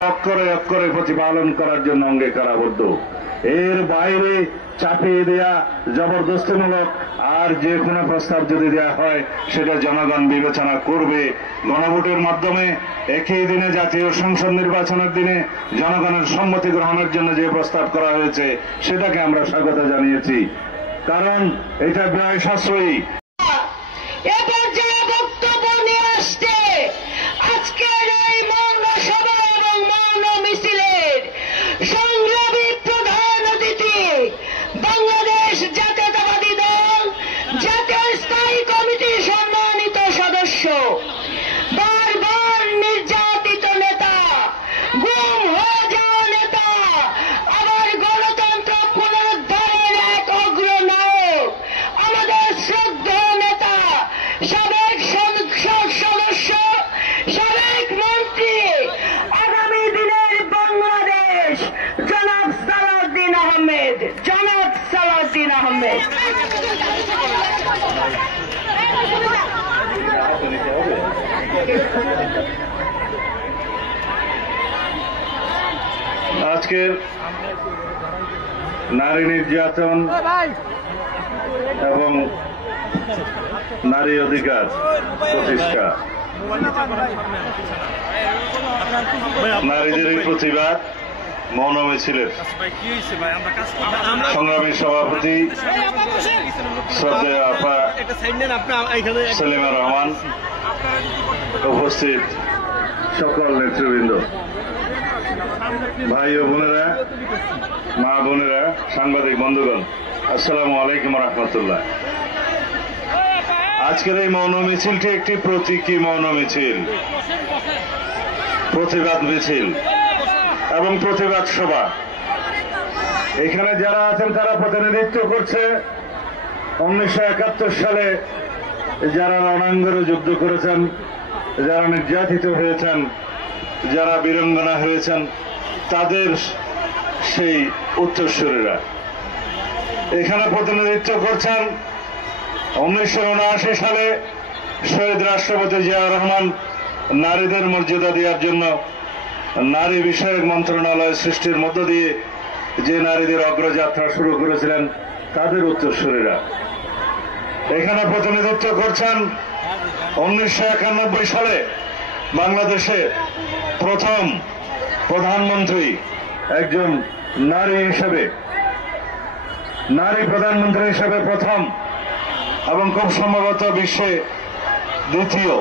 অক্ষরে অক্ষরে প্রতিপালন করার জন্য অঙ্গীকারাবদ্ধ। এর বাইরে চাপিয়ে দেয়া জবরদস্তিমূলক আর যে কোনো প্রস্তাব যদি দেয়া হয় সেটা জনগণ বিবেচনা করবে। গণভোটের মাধ্যমে একই দিনে জাতীয় সংসদ নির্বাচনের দিনে জনগণের সম্মতি গ্রহণের জন্য যে প্রস্তাব করা হয়েছে সেটাকে আমরা স্বাগত জানিয়েছি, কারণ এটা ব্যয় সাশ্রয়ী। বারবার নির্যাতিত নেতা, গুম হয়ে যাওয়া নেতা, আবার গণতন্ত্র পুনরুদ্ধারের এক অগ্রনায়ক, আমাদের শ্রদ্ধেয় নেতা, সাবেক সংসদ সদস্য, সাবেক মন্ত্রী, আগামী দিনের বাংলাদেশ জনাব সালাউদ্দিন আহমেদ। জনাব সালাউদ্দিন আহমেদ আজকের নারী নির্যাতন এবং নারী অধিকার প্রতিষ্ঠা, নারীদের প্রতিবাদ মৌন মিছিলের সংগ্রামী সভাপতি শ্রদ্ধেয় আপা সেলিমা রহমান, উপস্থিত সকল নেতৃবৃন্দ, ভাই ও বোনেরা, মা বোনেরা, সাংবাদিক বন্ধুগণ, আসসালামু আলাইকুম রহমতুল্লাহ। আজকের এই মৌন মিছিলটি একটি প্রতীকী মৌন মিছিল, প্রতিবাদ মিছিল এবং প্রতিবাদ সভা। এখানে যারা আছেন তারা প্রতিনিধিত্ব করছে 1971 সালে যারা রণাঙ্গনে যুদ্ধ করেছেন, যারা নির্যাতিত হয়েছেন, যারা বীরাঙ্গনা হয়েছেন, তাদের সেই উত্তরসূরিরা। এখানে প্রতিনিধিত্ব করছেন 1979 সালে শহীদ রাষ্ট্রপতি জিয়াউর রহমান নারীদের মর্যাদা দেওয়ার জন্য নারী বিষয়ক মন্ত্রণালয় সৃষ্টির মধ্য দিয়ে যে নারীদের অগ্রযাত্রা শুরু করেছিলেন তাদের উত্তরসূরিরা। এখানে প্রতিনিধিত্ব করছেন 1991 সালে বাংলাদেশে প্রথম প্রধানমন্ত্রী, একজন নারী হিসেবে, নারী প্রধানমন্ত্রী হিসেবে প্রথম এবং খুব সম্ভবত বিশ্বে দ্বিতীয়,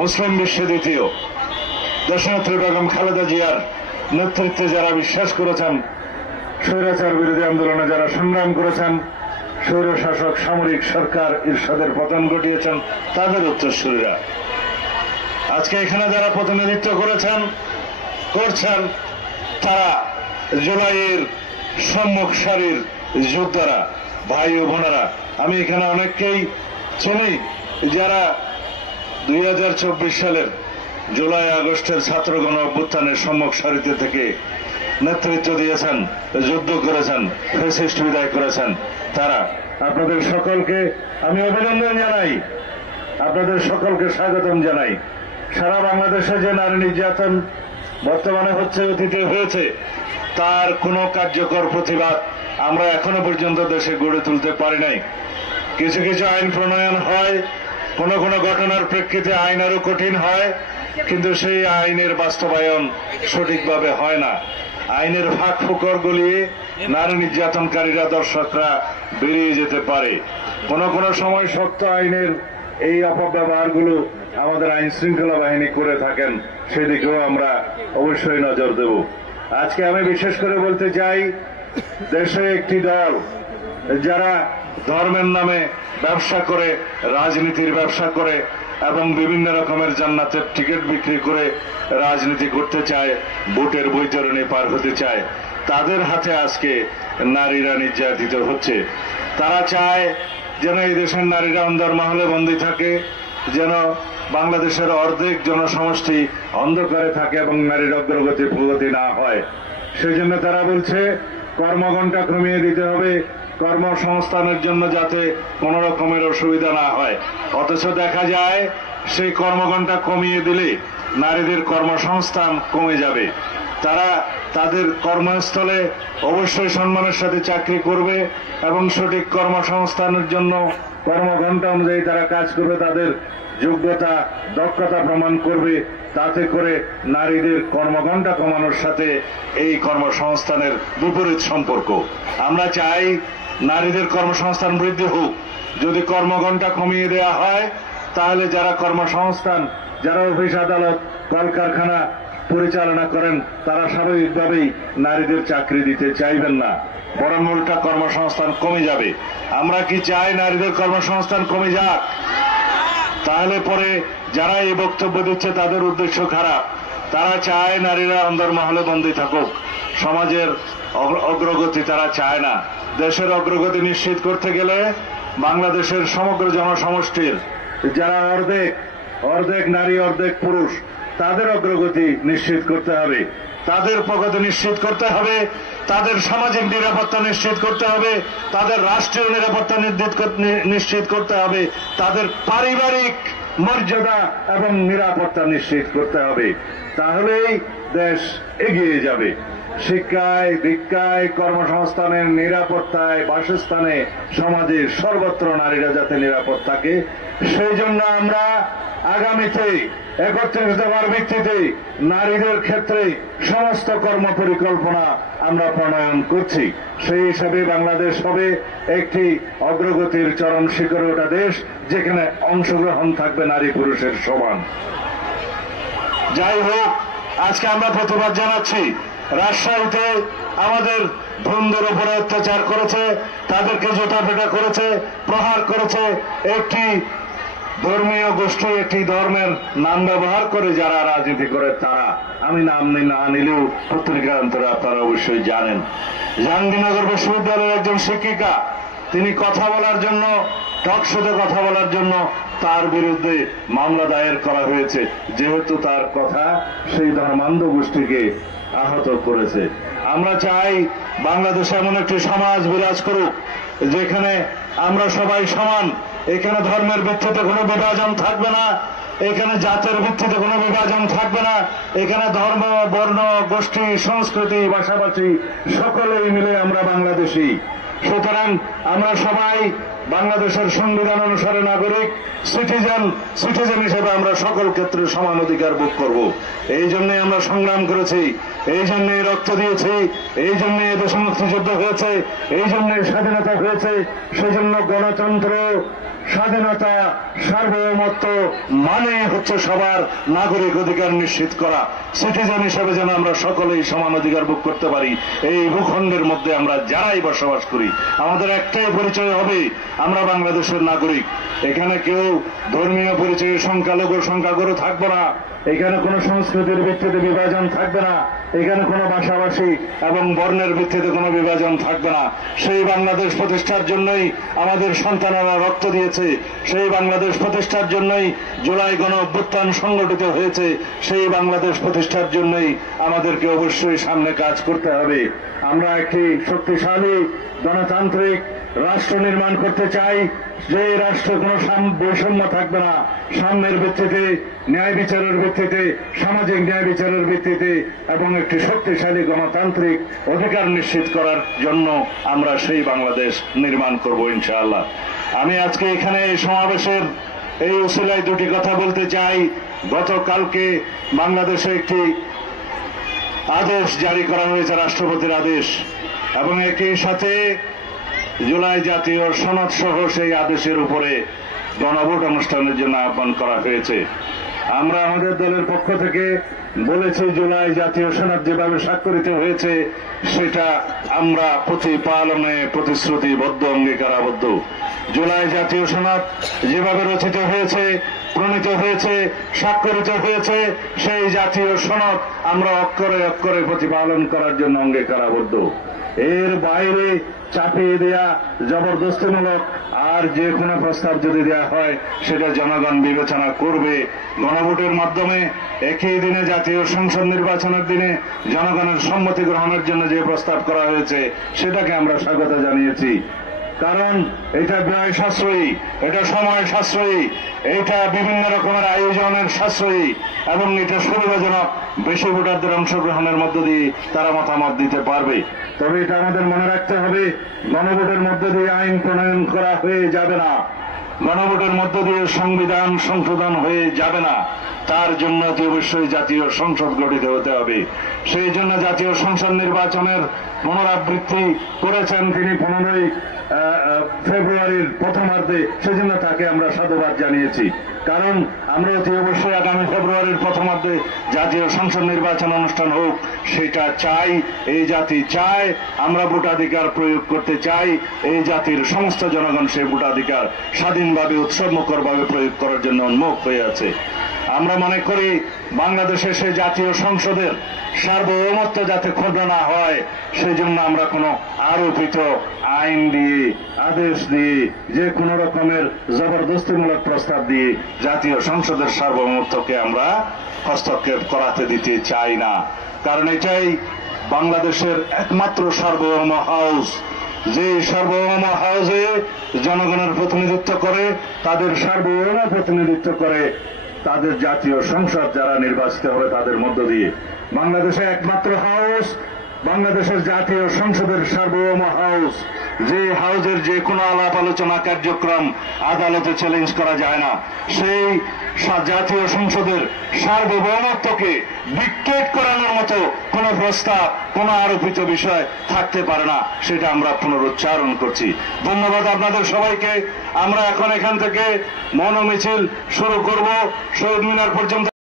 মুসলিম বিশ্বে দ্বিতীয়, দেশনেত্রী বেগম খালেদা জিয়ার নেতৃত্বে যারা বিশ্বাস করেছেন, স্বৈরাচার বিরোধী আন্দোলনে যারা সংগ্রাম করেছেন, স্বৈরশাসক সামরিক সরকার ইরশাদের পতন ঘটিয়েছেন, তাদের উত্তরসূরিরা। আজকে এখানে যারা প্রতিনিধিত্ব করছেন তারা জুলাইয়ের সম্মুখ সারির যোদ্ধারা, ভাই ও বোনেরা। আমি এখানে অনেককেই চিনি যারা 2024 সালের জুলাই আগস্টের ছাত্র গণ অভ্যুত্থানের সম্মুখ সারিতে থেকে নেতৃত্ব দিয়েছেন, যুদ্ধ করেছেন, ফ্যাসিস্ট বিদায় করেছেন। তারা আপনাদের সকলকে আমি অভিনন্দন জানাই, আপনাদের সকলকে স্বাগতম জানাই। সারা বাংলাদেশে যে নারী নির্যাতন বর্তমানে হচ্ছে, অতীতে হয়েছে, তার কোনো কার্যকর প্রতিবাদ আমরা এখনো পর্যন্ত দেশে গড়ে তুলতে পারি নাই। কিছু কিছু আইন প্রণয়ন হয়, কোনো কোনো ঘটনার প্রেক্ষিতে আইন আরো কঠিন হয়, কিন্তু সেই আইনের বাস্তবায়ন সঠিকভাবে হয় না। আইনের ফাঁক ফোকর গলিয়ে নারী নির্যাতনকারীরা, দর্শকরা বেরিয়ে যেতে পারে। কোনো কোনো সময় শক্ত আইনের এই অপব্যবহারগুলো আমাদের আইন শৃঙ্খলা বাহিনী করে থাকেন, সেদিকেও আমরা অবশ্যই নজর দেব। আজকে আমি বিশেষ করে বলতে চাই, দেশে একটি দল যারা ধর্মের নামে ব্যবসা করে, রাজনীতির ব্যবসা করে এবং বিভিন্ন রকমের জান্নাতের টিকিট বিক্রি করে রাজনীতি করতে চায়, ভোটের বৈতরণী পার হতে চায়, তাদের হাতে আজকে নারীরা নির্যাতিত হচ্ছে। তারা চায় যেন এই দেশের নারীরা অন্দরমহলে বন্দী থাকে, যেন বাংলাদেশের অর্ধেক জনসমষ্টি অন্ধকারে থাকে এবং নারীর অগ্রগতি প্রগতি না হয়। সেই জন্য তারা বলছে কর্মঘণ্টা কমিয়ে দিতে হবে, কর্মসংস্থানের জন্য যাতে কোন রকমের অসুবিধা না হয়। অথচ দেখা যায় সেই কর্মঘণ্টা কমিয়ে দিলে নারীদের কর্মসংস্থান কমে যাবে। তারা তাদের কর্মস্থলে অবশ্যই সম্মানের সাথে চাকরি করবে এবং সঠিক কর্মসংস্থানের জন্য কর্মঘণ্টা অনুযায়ী তারা কাজ করবে, তাদের যোগ্যতা দক্ষতা প্রমাণ করবে। তাতে করে নারীদের কর্মঘণ্টা কমানোর সাথে এই কর্মসংস্থানের বিপরীত সম্পর্ক। আমরা চাই নারীদের কর্মসংস্থান বৃদ্ধি হোক। যদি কর্মঘণ্টা কমিয়ে দেওয়া হয় তাহলে যারা কর্মসংস্থান, যারা অফিস আদালত কলকারখানা পরিচালনা করেন তারা স্বাভাবিকভাবেই নারীদের চাকরি দিতে চাইবেন না, বরং উল্টা কর্মসংস্থান কমে যাবে। আমরা কি চাই নারীদের কর্মসংস্থান কমে যাক? তাহলে পরে যারা এই বক্তব্য দিচ্ছে তাদের উদ্দেশ্য খারাপ। তারা চায় নারীরা অন্দরমহলে বন্দী থাকুক, সমাজের অগ্রগতি তারা চায় না। দেশের অগ্রগতি নিশ্চিত করতে গেলে বাংলাদেশের সমগ্র জনসমষ্টির যারা অর্ধেক নারী অর্ধেক পুরুষ, তাদের অগ্রগতি নিশ্চিত করতে হবে, তাদের প্রগতি নিশ্চিত করতে হবে, তাদের সামাজিক নিরাপত্তা নিশ্চিত করতে হবে, তাদের রাষ্ট্রীয় নিরাপত্তা নিশ্চিত করতে হবে, তাদের পারিবারিক মর্যাদা এবং নিরাপত্তা নিশ্চিত করতে হবে। তাহলেই দেশ এগিয়ে যাবে। শিক্ষায়, দীক্ষায়, কর্মসংস্থানের, নিরাপত্তায়, বাসস্থানে, সমাজে সর্বত্র নারীরা যাতে নিরাপদ থাকে, সেই জন্য আমরা আগামীতে 31 দফার ভিত্তিতে নারীদের ক্ষেত্রে সমস্ত কর্ম পরিকল্পনা আমরা প্রণয়ন করছি। সেই হিসাবে বাংলাদেশ হবে একটি অগ্রগতির চরম শিখরে ওঠা দেশ, যেখানে অংশগ্রহণ থাকবে নারী পুরুষের সমান। যাই হোক, আজকে আমরা প্রতিবাদ জানাচ্ছি। রাজশাহীতে আমাদের বোনদের উপরে অত্যাচার করেছে, তাদেরকে জুতাপেটা করেছে, প্রহার করেছে একটি ধর্মীয় গোষ্ঠী, একটি ধর্মের নাম ব্যবহার করে যারা রাজনীতি করে তারা। আমি নাম না নিলেও পত্রিকান্তরে আপনারা অবশ্যই জানেন। জাহাঙ্গীরনগর বিশ্ববিদ্যালয়ের একজন শিক্ষিকা, তিনি কথা বলার জন্য, টক শোতে কথা বলার জন্য তার বিরুদ্ধে মামলা দায়ের করা হয়েছে, যেহেতু তার কথা সেই ধর্মান্ধ গোষ্ঠীকে আহত করেছে। আমরা চাই বাংলাদেশে এমন একটি সমাজ বিরাজ করুক যেখানে আমরা সবাই সমান। এখানে ধর্মের ভিত্তিতে কোনো বিভাজন থাকবে না, এখানে জাতের ভিত্তিতে কোনো বিভাজন থাকবে না, এখানে ধর্ম, বর্ণ, গোষ্ঠী, সংস্কৃতি, ভাষাভাষী সকলেই মিলে আমরা বাংলাদেশী। সুতরাং আমরা সবাই বাংলাদেশের সংবিধান অনুসারে নাগরিক, সিটিজেন হিসেবে আমরা সকল ক্ষেত্রে সমান অধিকার ভোগ করব। এই জন্যই আমরা সংগ্রাম করেছি, এই জন্যই রক্ত দিয়েছি, এই জন্যই এদেশে মুক্তিযুদ্ধ হয়েছে, এই জন্যই স্বাধীনতা হয়েছে। সেজন্য গণতন্ত্র, স্বাধীনতা, সার্বভৌমত্ব মানে হচ্ছে সবার নাগরিক অধিকার নিশ্চিত করা। সিটিজেন হিসেবে যেন আমরা সকলেই সমান অধিকার ভোগ করতে পারি। এই ভূখণ্ডের মধ্যে আমরা যারাই বসবাস করি, আমাদের একটাই পরিচয় হবে, আমরা বাংলাদেশের নাগরিক। এখানে কেউ ধর্মীয় পরিচয়ে সংখ্যাগুরু থাকবে না, এখানে কোনো সংস্কৃতির ভিত্তিতে বিভাজন থাকবে না, এখানে কোনো ভাষাভাষী এবং বর্ণের ভিত্তিতে কোনো বিভাজন থাকবে না। সেই বাংলাদেশ প্রতিষ্ঠার জন্যই আমাদের সন্তানেরা রক্ত দিয়েছে, সেই বাংলাদেশ প্রতিষ্ঠার জন্যই জুলাই গণ অভ্যুত্থান সংগঠিত হয়েছে, সেই বাংলাদেশ প্রতিষ্ঠার জন্যই আমাদেরকে অবশ্যই সামনে কাজ করতে হবে। আমরা একটি শক্তিশালী গণতান্ত্রিক রাষ্ট্র নির্মাণ করতে চাই, যে রাষ্ট্রে কোনো বৈষম্য থাকবে না, সাম্যের ভিত্তিতে, ন্যায় বিচারের ভিত্তিতে, সামাজিক ন্যায় বিচারের ভিত্তিতে এবং একটি শক্তিশালী গণতান্ত্রিক অধিকার নিশ্চিত করার জন্য আমরা সেই বাংলাদেশ নির্মাণ করব ইনশাআল্লাহ। আমি আজকে এখানে এই সমাবেশের এই উসিলায় দুটি কথা বলতে চাই। গতকালকে বাংলাদেশে একটি আদেশ জারি করা হয়েছে, রাষ্ট্রপতির আদেশ, এবং একই সাথে জুলাই জাতীয় সনদ সহ সেই আদেশের উপরে গণভোট অনুষ্ঠানের জন্য আহ্বান করা হয়েছে। আমরা আমাদের দলের পক্ষ থেকে বলেছি, জুলাই জাতীয় সনদ যেভাবে স্বাক্ষরিত হয়েছে সেটা আমরা প্রতিপালনে প্রতিশ্রুতিবদ্ধ, অঙ্গীকারাবদ্ধ। জুলাই জাতীয় সনদ যেভাবে রচিত হয়েছে, প্রণীত হয়েছে, স্বাক্ষরিত হয়েছে, সেই জাতীয় সনদ আমরা অক্ষরে অক্ষরে প্রতিপালন করার জন্য অঙ্গীকারাবদ্ধ। এর বাইরে চাপিয়ে দেয়া, জবরদস্তিমূলক আর যে কোনো প্রস্তাব যদি দেওয়া হয় সেটা জনগণ বিবেচনা করবে। গণভোটের মাধ্যমে একই দিনে জাতীয় সংসদ নির্বাচনের দিনে জনগণের সম্মতি গ্রহণের জন্য যে প্রস্তাব করা হয়েছে সেটাকে আমরা স্বাগত জানিয়েছি। কারণ এটা ব্যয় সাশ্রয়ী, এটা সময় সাশ্রয়ী, এটা বিভিন্ন রকমের আয়োজনের সাশ্রয়ী এবং এটা সুবিধাজনক। বেশি ভোটারদের অংশগ্রহণের মধ্য দিয়ে তারা মতামত দিতে পারবে। তবে এটা আমাদের মনে রাখতে হবে, গণভোটের মধ্য দিয়ে আইন প্রণয়ন করা হয়ে যাবে না, গণভোটের মধ্য দিয়ে সংবিধান সংশোধন হয়ে যাবে না। তার জন্য অবশ্যই জাতীয় সংসদ গঠিত হতে হবে। সেই জন্য জাতীয় সংসদ নির্বাচনের পুনরাবৃত্তি করেছেন তিনি 15 ফেব্রুয়ারির প্রথমার্ধে। সেজন্য তাকে আমরা সাধুবাদ জানিয়েছি, কারণ আমরা অতি অবশ্যই আগামী ফেব্রুয়ারির প্রথমার্ধে জাতীয় সংসদ নির্বাচন অনুষ্ঠান হোক, সেটা চাই। এই জাতি চায়, আমরা ভোটাধিকার প্রয়োগ করতে চাই। এই জাতির সমস্ত জনগণ সেই ভোটাধিকার স্বাধীনভাবে উৎসবমুখরভাবে প্রয়োগ করার জন্য উন্মুখ হয়ে আছে। আমরা মনে করি বাংলাদেশে সে জাতীয় সংসদের সার্বভৌমত্ব যাতে ক্ষুণ্ণ না হয়, সেই জন্য আমরা কোনো আরোপিত আইন দিয়ে, আদেশ দিয়ে, যে কোনো রকমের জবরদস্তিমূলক প্রস্তাব দিয়ে জাতীয় সংসদের সার্বভৌমত্বকে আমরা হস্তক্ষেপ করাতে দিতে চাই না। কারণ এটাই বাংলাদেশের একমাত্র সার্বভৌম হাউস, যে সার্বভৌম হাউসে জনগণের প্রতিনিধিত্ব করে, তাদের সার্বভৌম প্রতিনিধিত্ব করে তাদের জাতীয় সংসদ যারা নির্বাচিত হবে তাদের মধ্য দিয়ে। বাংলাদেশে একমাত্র হাউস, বাংলাদেশের জাতীয় সংসদের সার্বভৌম হাউস, যে হাউসের যে কোনো আলাপ আলোচনা কার্যক্রম আদালতে চ্যালেঞ্জ করা যায় না। সেই জাতীয় সংসদের সার্বভৌমত্বকে ডিক্টেট করানোর মতো কোন প্রস্তাব, কোন আরোপিত বিষয় থাকতে পারে না, সেটা আমরা পুনরুচ্চারণ করছি। ধন্যবাদ আপনাদের সবাইকে। আমরা এখন এখান থেকে মৌন মিছিল শুরু করব শহীদ মিনার পর্যন্ত।